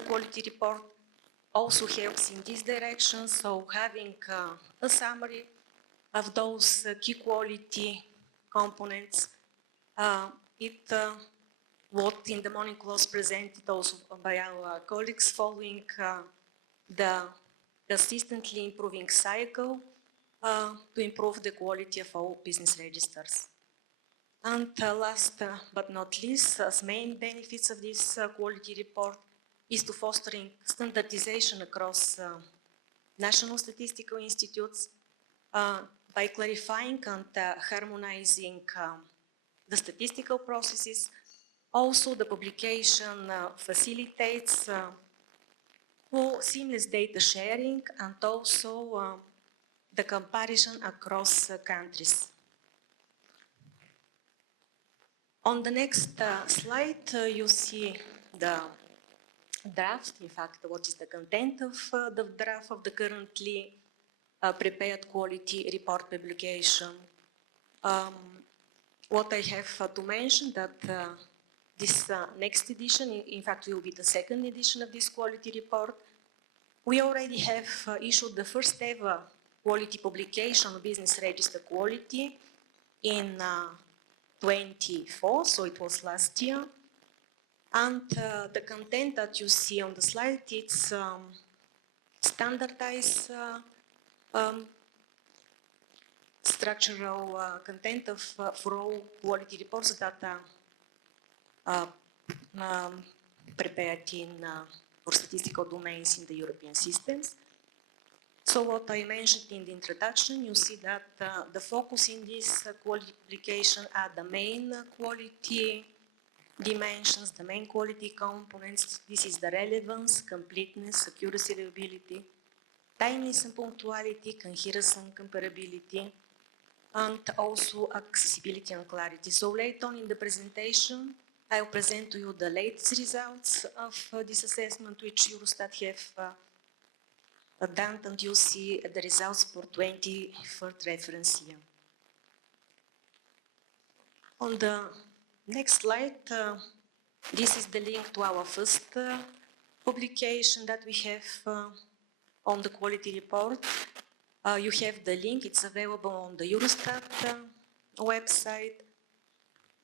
quality report also helps in this direction. So having a summary of those key quality components, what in the morning was presented also by our colleagues following the consistently improving cycle to improve the quality of all business registers. And last but not least, as main benefits of this quality report is to fostering standardization across national statistical institutes by clarifying and harmonizing the statistical processes. Also, the publication facilitates seamless data sharing and also the comparison across countries. On the next slide, you see the draft, in fact, what is the content of the draft of the currently prepared quality report publication. What I have to mention that this next edition, in fact, will be the second edition of this quality report. We already have issued the first ever quality publication of business register quality in 24, so it was last year. And the content that you see on the slide, it's standardized structural content of for all quality reports that are prepared for statistical domains in the European systems. So what I mentioned in the introduction, you see that the focus in this quality publication are the main quality dimensions, the main quality components. This is the relevance, completeness, accuracy, reliability, timeliness and punctuality, coherence and comparability, and also accessibility and clarity. So later on in the presentation, I'll present to you the latest results of this assessment, which Eurostat have done, and you see the results for 23rd reference year. On the next slide, this is the link to our first publication that we have on the quality report. You have the link, it's available on the Eurostat website.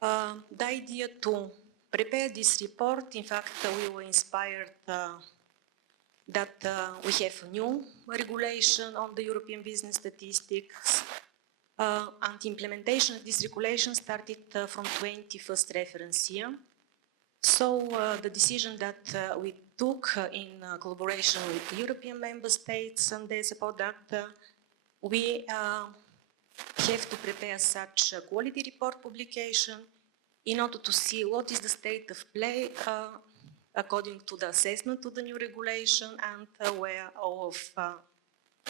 The idea to prepare this report, in fact, we were inspired that we have a new regulation on the European business statistics, and implementation of this regulation started from 21st reference year. So the decision that we took in collaboration with the European member states and is about that we have to prepare such a quality report publication in order to see what is the state of play according to the assessment of the new regulation and where all of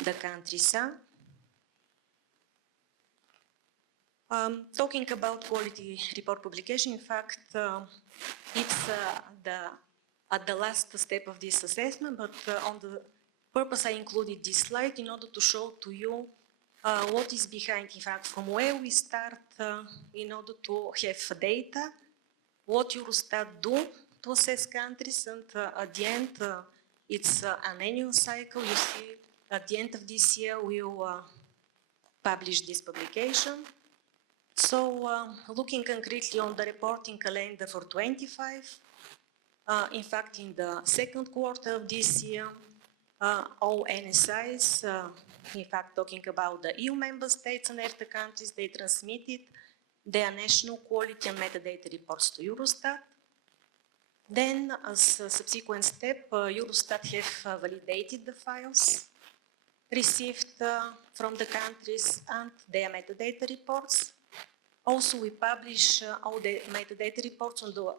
the countries are. Talking about quality report publication, in fact, it's at the last step of this assessment, but on the purpose I included this slide in order to show to you what is behind, in fact, from where we start in order to have data, what Eurostat do to assess countries, and at the end, it's an annual cycle. You see, at the end of this year, we'll publish this publication. So, looking concretely on the reporting calendar for 25, in fact, in the second quarter of this year, all NSIs, in fact, talking about the EU member states and EFTA countries, they transmitted their national quality and metadata reports to Eurostat. Then, as a subsequent step, Eurostat have validated the files received from the countries and their metadata reports. Also, we publish all the metadata reports on the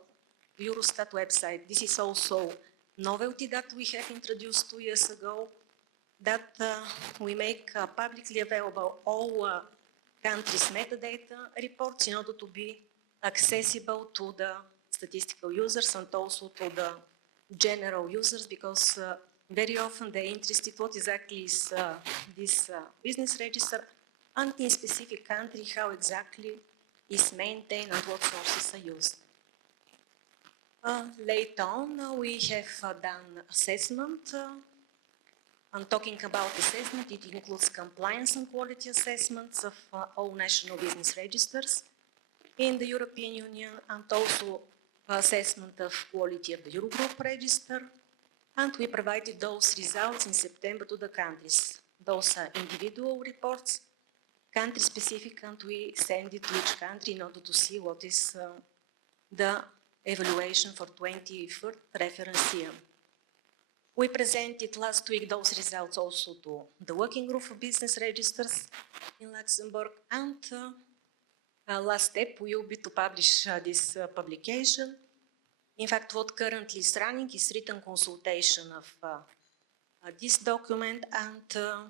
Eurostat website. This is also novelty that we have introduced 2 years ago, that we make publicly available all countries' metadata reports in order to be accessible to the statistical users and also to the general users, because very often they're interested what exactly is this business register, and in specific country how exactly is maintained and what sources are used. Later on, we have done assessment. And talking about assessment, it includes compliance and quality assessments of all national business registers in the European Union, and also assessment of quality of the Eurogroup register. And we provided those results in September to the countries. Those are individual reports, country-specific, and we send it to each country in order to see what is the evaluation for 23rd reference year. We presented last week those results also to the working group of business registers in Luxembourg, and last step will be to publish this publication. In fact, what currently is running is written consultation of this document, and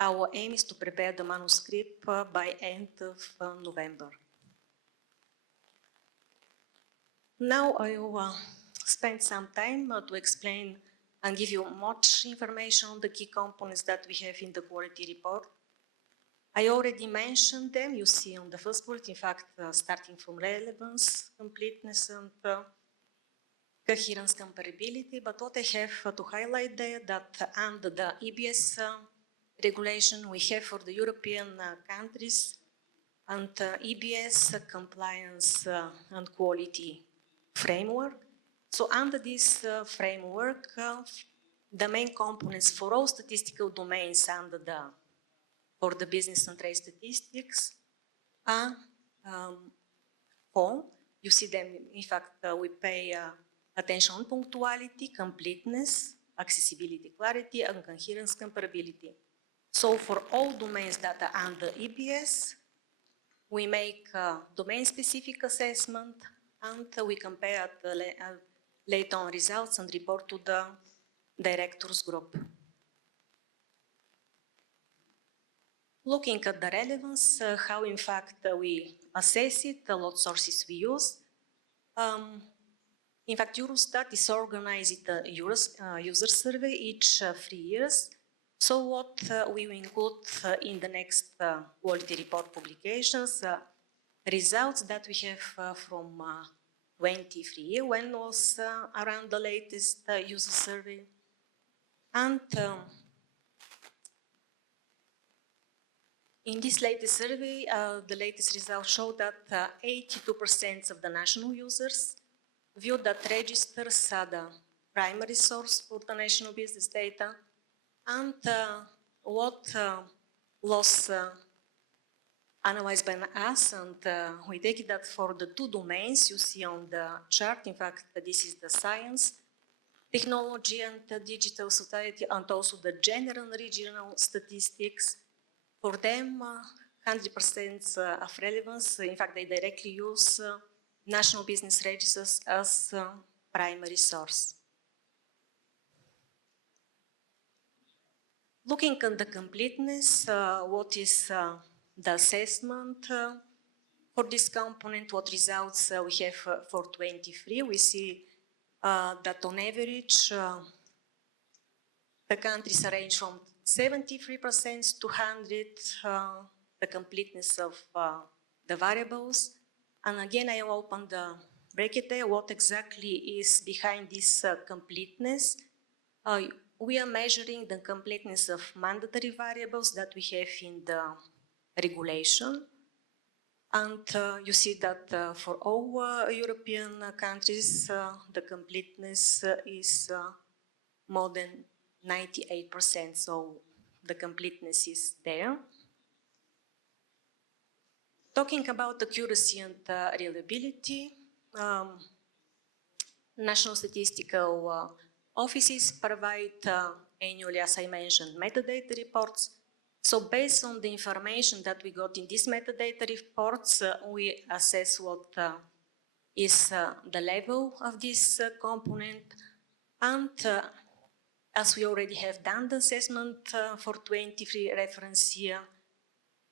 our aim is to prepare the manuscript by end of November. Now I will spend some time to explain and give you much information on the key components that we have in the quality report. I already mentioned them, you see on the first bullet, in fact, starting from relevance, completeness, and coherence, comparability. But what I have to highlight there, that under the EBS regulation we have for the European countries, and EBS compliance and quality framework. So under this framework, the main components for all statistical domains for the business and trade statistics are four. You see them, in fact, we pay attention on punctuality, completeness, accessibility, clarity, and coherence, comparability. So for all domains that are under EBS, we make domain-specific assessment, and we compare later on results and report to the directors group. Looking at the relevance, how in fact we assess it, what sources we use. In fact, Eurostat is organized a user survey each 3 years. So what we will include in the next quality report publications, results that we have from 23, when was around the latest user survey. And in this latest survey, the latest results show that 82% of the national users view that registers are the primary source for the national business data, and what was analyzed by us, and we take it that for the two domains you see on the chart, in fact, this is the science, technology and digital society, and also the general and regional statistics. For them, 100% of relevance, in fact, they directly use national business registers as primary source. Looking at the completeness, what is the assessment for this component, what results we have for 23, we see that on average the countries range from 73% to 100%, the completeness of the variables. And again, I will open the bracket there, what exactly is behind this completeness. We are measuring the completeness of mandatory variables that we have in the regulation. And you see that for all European countries, the completeness is more than 98%, so the completeness is there. Talking about accuracy and reliability, national statistical offices provide annually, as I mentioned, metadata reports. So based on the information that we got in these metadata reports, we assess what is the level of this component. And as we already have done the assessment for 23 reference year,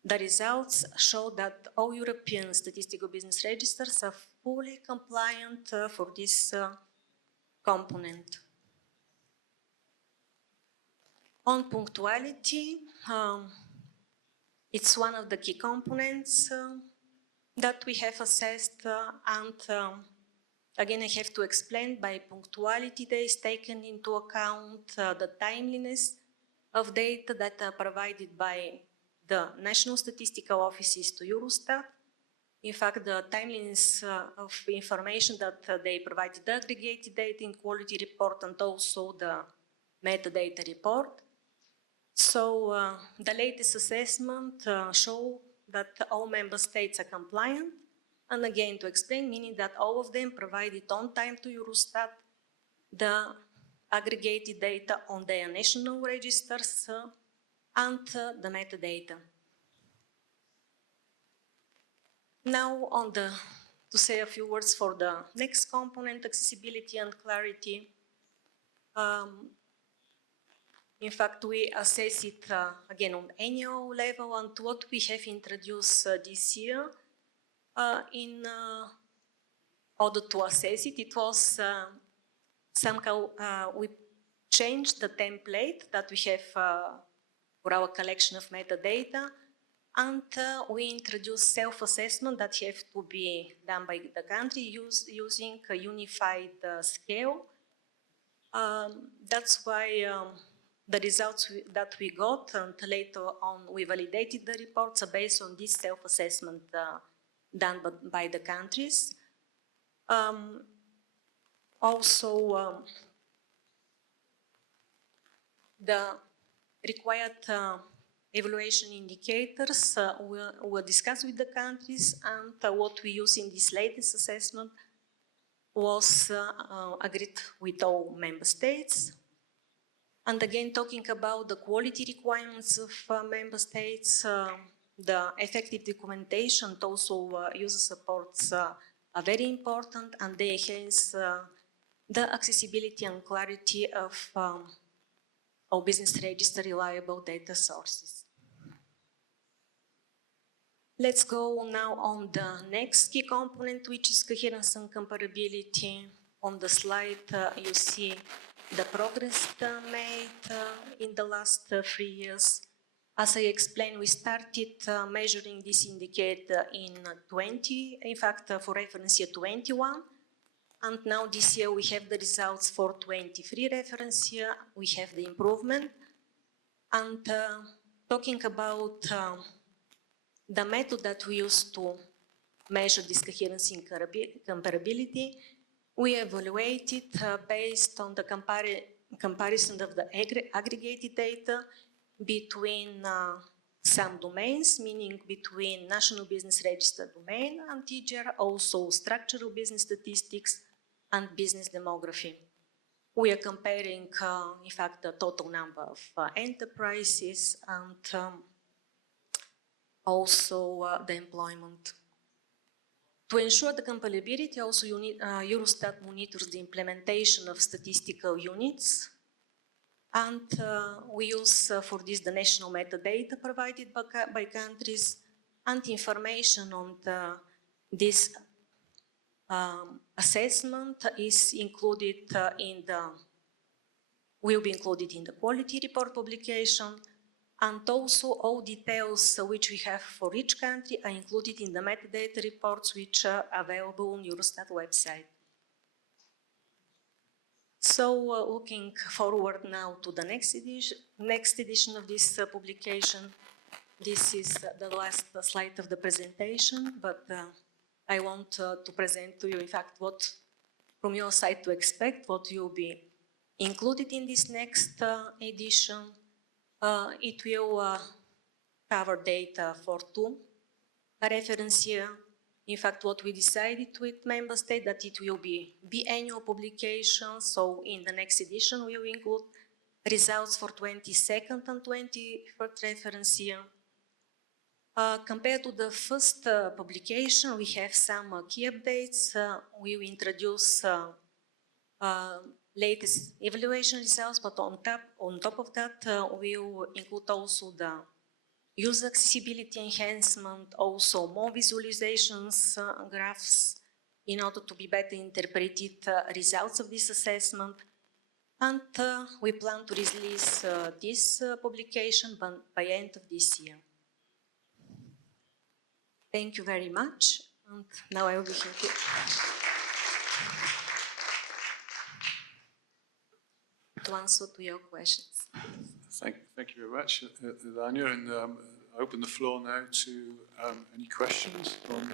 the results show that all European statistical business registers are fully compliant for this component. On punctuality, it's one of the key components that we have assessed, and Again, I have to explain by punctuality days taken into account the timeliness of data that are provided by the national statistical offices to Eurostat. In fact, the timeliness of information that they provided, the aggregated data in quality report and also the metadata report. So the latest assessment show that all member states are compliant. And again, to explain, meaning that all of them provided on time to Eurostat the aggregated data on their national registers and the metadata. Now to say a few words for the next component, accessibility and clarity. In fact, we assess it again on annual level, and what we have introduced this year in order to assess it, it was somehow we changed the template that we have for our collection of metadata, and we introduced self-assessment that have to be done by the country using a unified scale. That's why the results that we got, and later on we validated the reports, are based on this self-assessment done by the countries. Also, the required evaluation indicators were discussed with the countries, and what we use in this latest assessment was agreed with all member states. And again, talking about the quality requirements of member states, the effective documentation, also user supports are very important, and they enhance the accessibility and clarity of our business register reliable data sources. Let's go now on the next key component, which is coherence and comparability. On the slide, you see the progress made in the last 3 years. As I explained, we started measuring this indicator in for reference year 21. And now this year we have the results for 23 reference year. We have the improvement. And talking about the method that we use to measure this coherence and comparability, we evaluated based on the comparison of the aggregated data between some domains, meaning between National Business Register domain and TGR, also structural business statistics and business demography. We are comparing, in fact, the total number of enterprises and also the employment. To ensure the comparability, also Eurostat monitors the implementation of statistical units, and we use for this the national metadata provided by countries, and information on this assessment is included will be included in the quality report publication. And also all details which we have for each country are included in the metadata reports which are available on Eurostat website. So looking forward now to the next edition of this publication. This is the last slide of the presentation, but I want to present to you, in fact, what from your side to expect, what will be included in this next edition. It will cover data for 2 reference year. In fact, what we decided with member state that it will be biannual publication. So in the next edition, we will include results for 22nd and 23rd reference year. Compared to the first publication, we have some key updates. We will introduce latest evaluation results, but on top of that, we will include also the user accessibility enhancement, also more visualizations, graphs, in order to be better interpreted results of this assessment. And we plan to release this publication by end of this year. Thank you very much, and now I will be happy. to answer to your questions. Thank you very much, Iliyana, and I open the floor now to any questions from